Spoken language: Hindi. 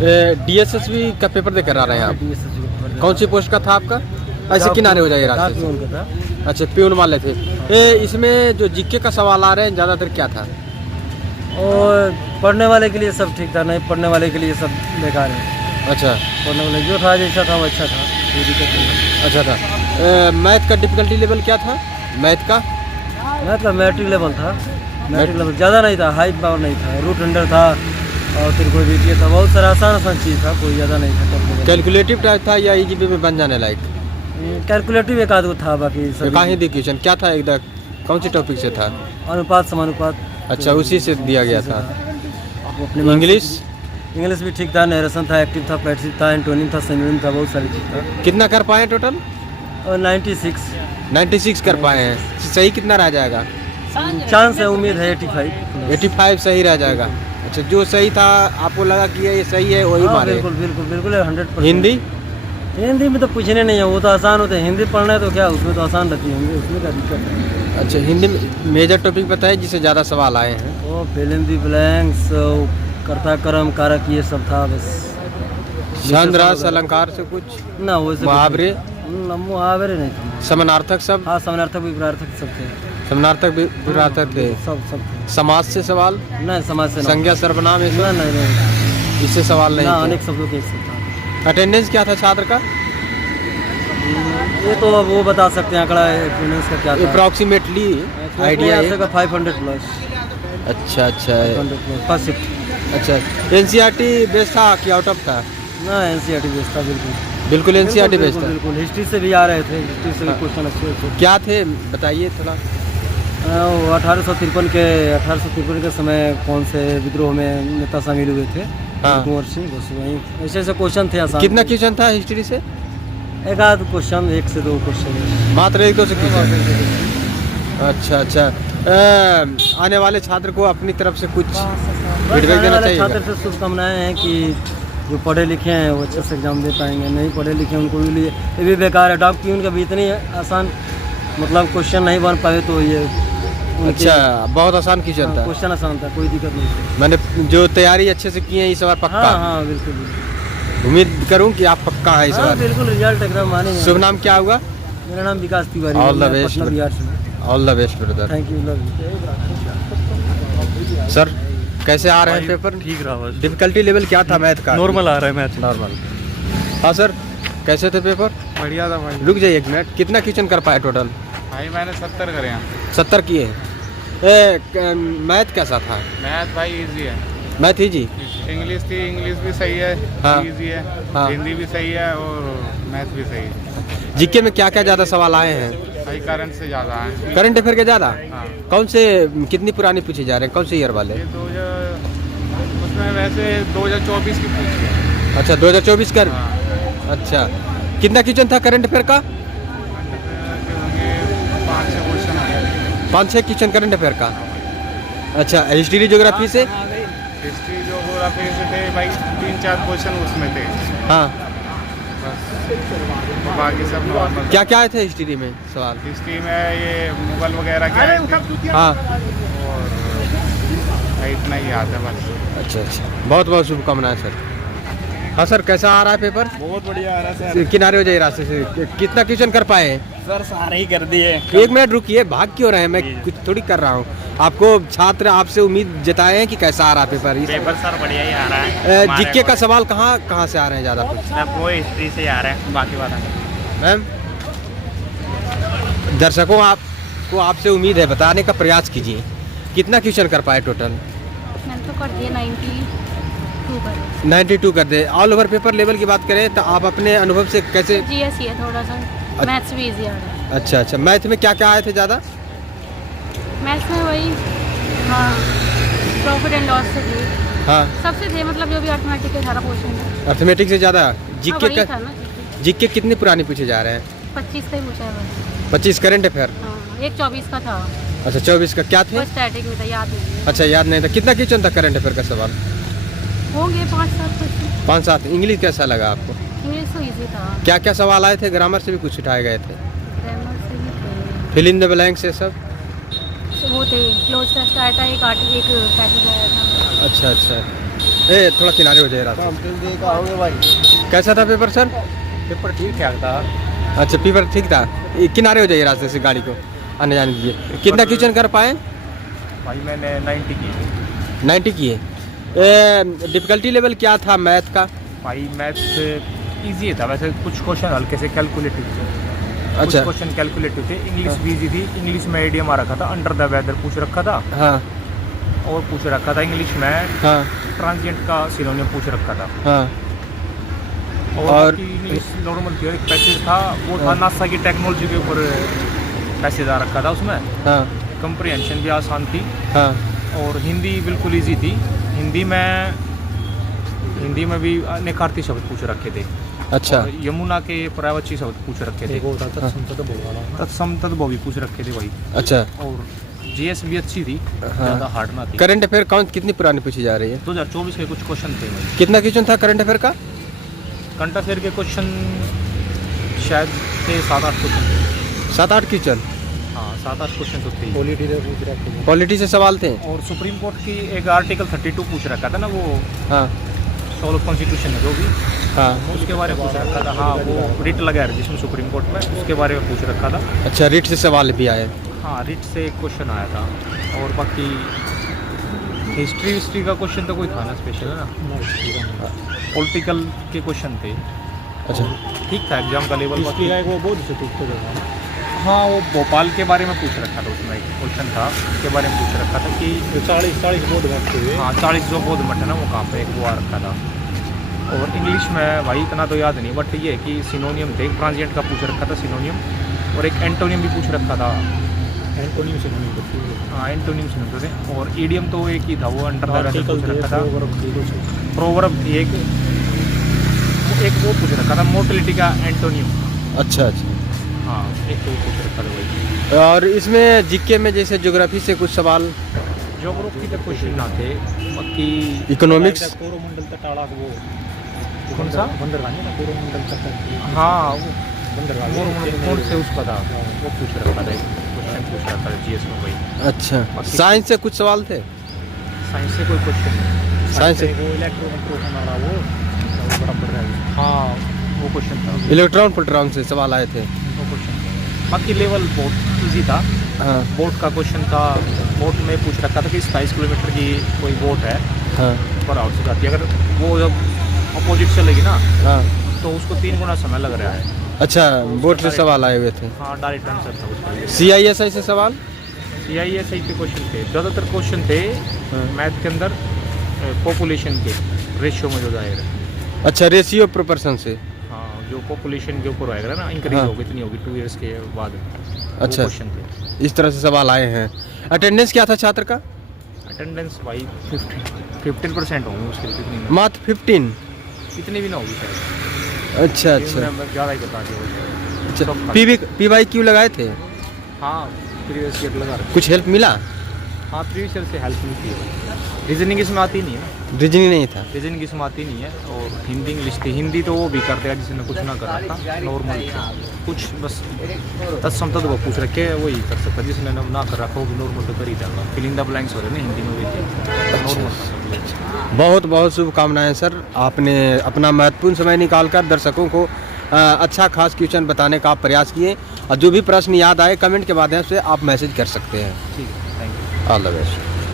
डीएसएसबी का पेपर देकर आ रहे हैं आप? DSSB का पेपर कौन सी पोस्ट का था आपका? ऐसे किनारे हो जाइए रास्ते से। पियून का था। अच्छा, प्यून वाले थे। इसमें जो जीके का सवाल आ रहे हैं ज़्यादातर क्या था? और पढ़ने वाले के लिए सब ठीक था, नहीं पढ़ने वाले के लिए सब बेकार है। अच्छा पढ़ने वाले जो था जैसा था वो अच्छा था, कोई दिक्कत नहीं। अच्छा था। मैथ का डिफिकल्टी लेवल क्या था? मैथ का मैथ का मैट्रिक लेवल था, मैट्रिक लेवल ज़्यादा नहीं था, हाई पावर नहीं था, रूट अंडर था और फिर कोई भी था, बहुत सारा आसान चीज़ था, कोई ज़्यादा नहीं था। कैलकुलेटिव टाइप था या ईजीबी में बन जाने लायक? कैलकुलेटिव एक आध को था, बाकी सब कहाँ ही क्वेश्चन क्या था? एकदम कौन सी टॉपिक से था? अनुपात समानुपात। अच्छा, उसी से दिया गया था। वो अपने इंग्लिश भी ठीक था, नरेशन था, एक्टिव था, पैसिव था, एंटोनिम था, सिनोनिम था, बहुत सारी चीज़ था। कितना कर पाए टोटल? और 96 कर पाए हैं। सही कितना रह जाएगा? चांस है, उम्मीद है 85। 85 सही रह जाएगा। अच्छा, जो सही था आपको लगा कि ये सही है वही मारे? बिल्कुल बिल्कुल बिल्कुल 100%। हिंदी में तो पूछने नहीं है, वो तो आसान होते हैं। हिंदी पढ़ना है तो क्या, उसमें तो आसान रहती है हिंदी, उसमें क्या दिक्कत है। अच्छा, हिंदी में मेजर टॉपिक बताए जिससे ज़्यादा सवाल आए हैं? वो फिल इन दी ब्लैंक्स, कर्ता कर्म कारक, ये सब था बस। छंद रस अलंकार से कुछ ना वो मुहावरे? मुहावरे नहीं था। समानार्थक सब? हाँ, समानार्थक विपरीतार्थक सब थे। समानार्थक विपरीतार्थक थे। सब थे। समाज से सवाल? नहीं, समाज से संज्ञा सर्वनाम है? नहीं, इससे सवाल नहीं ना, थे? अनेक शब्दों के एक साथ था। अटेंडेंस क्या था छात्र का? ये तो अब वो बता सकते हैं, आंकड़ा अटेंडेंस का क्या था। अप्रॉक्सीमेटली आइडिया है? 500 प्लस। अच्छा अच्छा 500 प्लस फर्स्ट शिफ्ट। अच्छा, एनसीईआरटी बेस्ड था कि आउट ऑफ था? ना, एनसीईआरटी बेस्ड था, बिल्कुल एनसीईआरटी बेस्ड था। बिल्कुल हिस्ट्री से भी आ रहे थे, हिस्ट्री से भी क्वेश्चन अच्छे थे। क्या थे बताइए थोड़ा। वो 1853 के समय कौन से विद्रोह में नेता शामिल हुए थे? हाँ। कुंवर सिंह, बस वही ऐसे ऐसे क्वेश्चन थे आसान। कितना क्वेश्चन था हिस्ट्री से? एक आध क्वेश्चन, 1 से 2 क्वेश्चन, मात्र 1-2 से क्वेश्चन। अच्छा अच्छा। आने वाले छात्र को अपनी तरफ से कुछ फीडबैक देना चाहिए? छात्र से शुभकामनाएं हैं कि जो पढ़े लिखे हैं वो अच्छे से एग्जाम दे पाएंगे, नहीं पढ़े लिखे उनको भी लिए ये भी बेकार है। डाक पियून का भी इतनी आसान मतलब क्वेश्चन नहीं बन पाए तो ये अच्छा, बहुत आसान क्वेश्चन था? क्वेश्चन आसान था, कोई दिक्कत नहीं थी। मैंने जो तैयारी अच्छे से की है इस बार पक्का? हाँ बिल्कुल बिल्कुल। उम्मीद करूं कि आप पक्का है इस बार? बिल्कुल, रिजल्ट एकदम मानेंगे। शुभ नाम क्या होगा? मेरा नाम Vikas Tiwari. All the best. Patna Bihar से। All the best brother. Thank you. Sir कैसे आ रहे हैं पेपर? ठीक रहा बस। डिफिकल्टी लेवल क्या था मैथ का? नॉर्मल आ रहा है मैथ। नॉर्मल। हाँ सर, कैसे थे पेपर? बढ़िया था भाई। रुक जाइए एक मिनट, कितना क्वेश्चन कर पाए टोटल? भाई मैंने 70 करे हैं। 70 किए। मैथ कैसा था? मैथ भाई इजी है। मैथ ही जी? इंग्लिश थी, इंग्लिश भी सही है, हाँ। इजी है। हाँ। हिंदी भी सही है और मैथ भी सही है। जीके में क्या क्या ज़्यादा सवाल आए हैं? भाई करंट से ज़्यादा है। करंट अफेयर के ज़्यादा? हाँ। कौन से कितनी पुरानी पूछे जा रहे हैं, कौन से ईयर वाले? ये 2000 उसमें वैसे 2024 की पूछी है। अच्छा 2024 कर। हाँ। अच्छा, कितना क्वेश्चन था करंट अफेयर का? 5-6 क्वेश्चन आए। 5-6 क्वेश्चन करंट अफेयर का। अच्छा, हिस्ट्री ज्योग्राफी से? हिस्ट्री ज्योग्राफी से थे भाई 3-4 क्वेश्चन उसमें थे। हाँ। बस तो बाकी सब नॉर्मल। क्या क्या आए थे हिस्ट्री में सवाल? हिस्ट्री में ये मुगल वगैरह के आए थे। हाँ। और इतना ही याद है बस। अच्छा अच्छा, बहुत बहुत शुभकामनाएं सर। हाँ सर, कैसा आ रहा है पेपर? बहुत बढ़िया आ रहा है किनारे हो जाइए रास्ते से। कितना क्वेश्चन कर पाए हैं? सर। सारे ही कर दिए। एक मिनट रुकिए, भाग क्यों रहे हैं? मैं कुछ थोड़ी कर रहा हूँ। आपको छात्र आपसे उम्मीद जताए हैं कि कैसा आ रहा है पेपर? पेपर सर बढ़िया ही आ रहा है। जीके का सवाल कहाँ से आ रहे हैं ज़्यादा कुछ? वो हिस्ट्री से आ रहा है, बाकी बात है। मैम, दर्शकों आपको आपसे उम्मीद है, बताने का प्रयास कीजिए कितना क्वेश्चन कर पाए टोटल? मैंने तो कर दिया 92 कर। 92 कर दे। ऑल ओवर पेपर लेवल की बात करें तो आप अपने अनुभव से कैसे? जीएस है थोड़ा सा, मैथ्स भी इजी आ रहा है। अच्छा अच्छा, मैथ में क्या क्या आए थे ज़्यादा? मैथ्स में वही, हाँ, प्रॉफिट एंड लॉस से थे। हाँ, सबसे थे, मतलब जो भी अर्थमेटिक के सारा क्वेश्चन है। अर्थमेटिक से ज़्यादा? जीके वही का? था ना, जीके कितनी पुरानी पूछे जा रहे हैं? 25 का ही पूछा है बस। 25 करंट अफेयर? हाँ, एक 24 का था। अच्छा, 24 का क्या थे? वो स्टैटिक में था, याद नहीं है। अच्छा, याद नहीं था। कितना क्वेश्चन था करंट अफेयर का सवाल? होंगे 5-7 क्वेश्चन। 5-7। इंग्लिश कैसा लगा आपको? इंग्लिश तो ईजी था। क्या क्या सवाल आए थे? ग्रामर से भी कुछ उठाए गए थे? ग्रामर से भी थे। फिल इन द ब्लैंक से सब? वो थे, क्लोज टेस्ट आया था, एक पैसेज आया था। अच्छा अच्छा। ए थोड़ा किनारे हो जाए रास्ते। कैसा था पेपर सर? पेपर ठीक ठाक था। अच्छा पेपर ठीक था। ये किनारे हो जाइए रास्ते से, गाड़ी को आने जाने दीजिए। कितना क्वेश्चन कर पाए? भाई मैंने 90 की। 90 किए। डिफ़िकल्टी लेवल क्या था मैथ का? भाई मैथ इजी था वैसे, कुछ क्वेश्चन हल्के से कैलकुलेटिव थे। अच्छा। कुछ क्वेश्चन कैलकुलेटिव थे। इंग्लिश भी इजी थी। इंग्लिश में एडीएम आ रखा था, अंडर द वेदर पूछ रखा था, हाँ और पूछ रखा था इंग्लिश में हाँ ट्रांजिएंट का सिनोनिम पूछ रखा था। हाँ। और और बाकी इंग्लिश नॉर्मल थी। और एक पैसेज था वो था नासा की टेक्नोलॉजी के ऊपर पैसेज आ रखा था उसमें। हाँ कंप्रीहेंशन भी आसान थी। हाँ और हिंदी बिल्कुल इजी थी। हिंदी में भी निखारती शब्द पूछ रखे थे। अच्छा। और यमुना के पर्यायवाची शब्द पूछ रखे थे। तत्सम तद्भव भी पूछ रखे थे भाई। अच्छा। और जीएस भी अच्छी थी, ज़्यादा हार्ड ना थी। करंट अफेयर कौन कितनी पुरानी पूछी जा रही है? 2024 के कुछ क्वेश्चन थे भाई। कितना क्वेश्चन था करंट अफेयर का? करंट अफेयर के क्वेश्चन शायद थे 7-8 क्वेश्चन। 7-8 क्वेश्चन? हाँ 7-8 क्वेश्चन तो थे। पॉलिटी से सवाल थे? और सुप्रीम कोर्ट की एक आर्टिकल 32 पूछ रखा था ना, वो हाँ सोल ऑफ कॉन्स्टिट्यूशन है जो भी, हाँ। उसके बारे में पूछ रखा था। हाँ वो रिट लगा है जिसमें सुप्रीम कोर्ट में, उसके बारे में पूछ रखा था। अच्छा रिट से सवाल भी आए? हाँ रिट से एक क्वेश्चन आया था। और बाकी हिस्ट्री का क्वेश्चन तो कोई था ना स्पेशल, है ना। पॉलिटिकल के क्वेश्चन थे। अच्छा ठीक था एग्जाम का लेवल। बाकी वो बहुत हाँ वो भोपाल के बारे में पूछ रखा था, उसमें एक क्वेश्चन था उसके बारे में पूछ रखा था कि 40 बौद्ध मठ थे। हाँ 40 जो बौद्ध मठ है ना वो कहाँ पे, एक वो आ रखा था। और इंग्लिश में भाई इतना तो याद नहीं, बट ये है कि सिनोनियम थे। ट्रांजिएंट का पूछ रखा था सिनोनियम, और एक एंटोनियम भी पूछ रखा था। एंटोनियम सिनोनियम। हाँ एंटोनियम सिनोनियम थे। और ईडियम तो एक ही था, वो अंडर द वेदर पूछ रखा था। प्रोवर्ब थी एक वो पूछ रखा था मोर्टेलिटी का एंटोनियम। अच्छा अच्छा। हाँ एक तो पूछ रखा था भाई। और इसमें जीके में जैसे ज्योग्राफी से कुछ सवाल? ज्योग्राफी तक क्वेश्चन ना थे। बाकी इकोनॉमिक्स? कोरोमंडल तटाड़ा वो कौन सा बंदरगाह ना, कोरोमंडल तट। हाँ वो बंदरगाह कौन से उसका था, वो पूछ रखा था। एक क्वेश्चन पूछ रखा था जीएस में भाई। अच्छा। साइंस से कुछ सवाल थे? साइंस से कोई क्वेश्चन नहीं। साइंस से वो इलेक्ट्रॉन वाला वो बराबर है। हाँ वो क्वेश्चन था। इलेक्ट्रॉन प्रोटॉन से सवाल आए थे। वो क्वेश्चन था। बाकी लेवल बहुत इजी था। हाँ बोट का क्वेश्चन था। बोट में पूछ रखा था कि 27 किलोमीटर की कोई बोट है, हाँ पर आउट से जाती है, अगर वो जब अपोजिट चलेगी ना हाँ। तो उसको 3 गुना समय लग रहा है। अच्छा बोट से सवाल आए हुए थे। हाँ डायरेक्ट आंसर था उसका। CISI से सवाल? CISI के क्वेश्चन थे, ज़्यादातर क्वेश्चन थे मैथ के अंदर पॉपुलेशन के रेशियो में जो जाएगा। अच्छा रेशियो प्रोपोर्शन से? हाँ जो पॉपुलेशन के ऊपर आएगा ना, इंक्रीज हाँ। होगी इतनी होगी 2 ईयर्स के बाद। अच्छा क्वेश्चन थे इस तरह से सवाल आए हैं। अटेंडेंस क्या था छात्र का? अटेंडेंस भाई 15% होगी मुश्किल से, इतनी मात्र 15? इतनी भी ना होगी शायद। अच्छा अच्छा ज़्यादा ही बता दिया। अच्छा। PYQ लगाए थे? हाँ प्रीवियस ईयर लगा रहे। कुछ हेल्प मिला? हाँ प्रीवियस ईयर से हेल्प मिलती है। रीजनिंग इसमें आती नहीं है ना, रीजनिंग नहीं था? रीजनिंग इसमें आती नहीं है। और हिंदी इंग्लिश थी। हिंदी तो वो भी कर दिया जिसने कुछ ना करा था, नॉर्मल कुछ बस तत्सम तद्भव पूछ रखे वही कर सकता, जिसने ना कर रखा वो भी नॉर्मल तो कर ही देगा। फिलिंग द ब्लैंक्स हो रहे ना हिंदी में भी नॉर्मल। बहुत बहुत शुभकामनाएं सर, आपने अपना महत्वपूर्ण समय निकालकर दर्शकों को अच्छा खास क्वेश्चन बताने का आप प्रयास किए। और जो भी प्रश्न याद आए कमेंट के माध्यम से आप मैसेज कर सकते हैं। ठीक है, thank you. All the best.